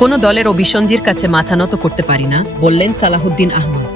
কোনো দলের অভিসন্ধির কাছে মাথা নত করতে পারি না, বললেন সালাহুদ্দিন আহমদ।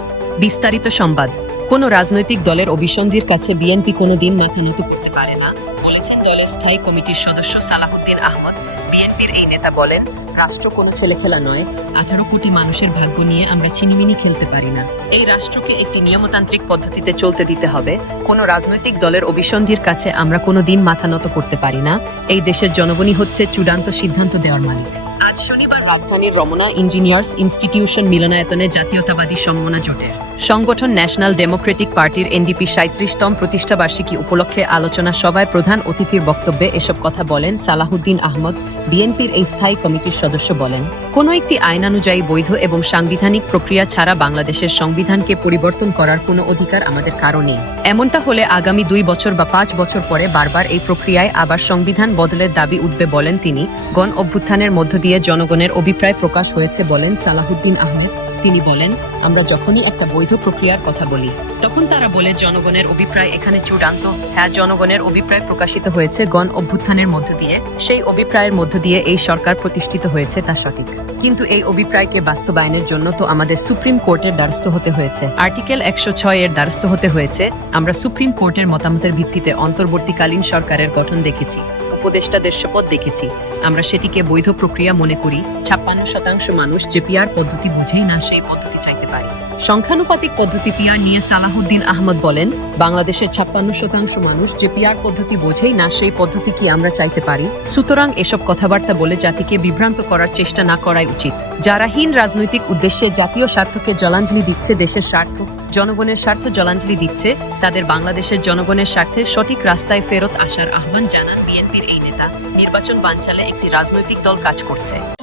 বিস্তারিত সংবাদ। কোনো রাজনৈতিক দলের অভিসন্ধির কাছে বিএনপি কোনোদিন মাথা নত করতে পারে না, বলেছেন দলের স্থায়ী কমিটির সদস্য সালাহুদ্দিন আহমদ। বিএনপির এই নেতা বলেন, রাষ্ট্র কোনো ছেলে খেলা নয়, আঠারো কোটি মানুষের ভাগ্য নিয়ে আমরা চিনিমিনি খেলতে পারি না। এই রাষ্ট্রকে একটি নিয়মতান্ত্রিক পদ্ধতিতে চলতে দিতে হবে, কোনো রাজনৈতিক দলের অভিসন্ধির কাছে আমরা কোনো দিন মাথা নত করতে পারি না, এই দেশের জনগণই হচ্ছে চূড়ান্ত সিদ্ধান্ত দেওয়ার মালিক। আজ শনিবার রাজধানীর রমনা ইঞ্জিনিয়ার্স ইনস্টিটিউশন মিলনায়তনে জাতীয়তাবাদী সম্মনা জোটের। সংগঠন ন্যাশনাল ডেমোক্রেটিক পার্টির এনডিপি সাঁত্রিশতম প্রতিষ্ঠাবার্ষিকী উপলক্ষে আলোচনা সভায় প্রধান অতিথির বক্তব্যে এসব কথা বলেন সালাহুদ্দিন আহমদ বিএনপির এই স্থায়ী কমিটির সদস্য বলেন, কোন একটি আইন অনুযায়ী বৈধ এবং সাংবিধানিক প্রক্রিয়া ছাড়া বাংলাদেশের সংবিধানকে পরিবর্তন করার কোনো অধিকার আমাদের কারও নেই। এমনটা হলে আগামী দুই বছর বা পাঁচ বছর পরে বারবার এই প্রক্রিয়ায় আবার সংবিধান বদলের দাবি উঠবে বলেন তিনি। গণ অভ্যুত্থানের মধ্য দিয়ে জনগণের অভিপ্রায় প্রকাশ হয়েছে বলেন সালাহুদ্দিন আহমেদ। তিনি বলেন, আমরা যখনই একটা বৈধ প্রক্রিয়ার কথা বলি, তখন তারা বলে, জনগণের অভিপ্রায় এখানে চূড়ান্ত। হ্যাঁ জনগণের অভিপ্রায় প্রকাশিত হয়েছে গণ অভ্যুত্থানের মধ্য দিয়ে। সেই অভিপ্রায়ের মধ্য দিয়ে এই সরকার প্রতিষ্ঠিত হয়েছে তা সঠিক। কিন্তু এই অভিপ্রায়কে বাস্তবায়নের জন্য তো আমাদের সুপ্রিম কোর্টের দ্বারস্থ হতে হয়েছে। আর্টিকেল একশো ছয় এর দ্বারস্থ হতে হয়েছে। আমরা সুপ্রিম কোর্টের মতামতের ভিত্তিতে অন্তর্বর্তীকালীন সরকারের গঠন দেখেছি। উপদেষ্টাদের শপথ দেখেছি। আমরা সেটিকে বৈধ প্রক্রিয়া মনে করি। ছাপ্পান্ন শতাংশ মানুষ যে পিআর পদ্ধতি বুঝেই না সেই পদ্ধতি চাইতে পারে। সংখ্যানুপাতিক পদ্ধতি পিআর নিয়ে সালাহুদ্দিন আহমদ বলেন, বাংলাদেশের ছাপ্পান্ন শতাংশ মানুষ যে পিআর পদ্ধতি বোঝেই না সেই পদ্ধতি কি আমরা চাইতে পারি? সুতরাং এসব কথাবার্তা বলে জাতিকে বিভ্রান্ত করার চেষ্টা না করাই উচিত। যারা হীন রাজনৈতিক উদ্দেশ্যে জাতীয় স্বার্থকে জলাঞ্জলি দিচ্ছে, দেশের স্বার্থ জনগণের স্বার্থ জলাঞ্জলি দিচ্ছে, তাদের বাংলাদেশের জনগণের স্বার্থে সঠিক রাস্তায় ফেরত আসার আহ্বান জানান বিএনপির এই নেতা। নির্বাচন বাঞ্চালে একটি রাজনৈতিক দল কাজ করছে।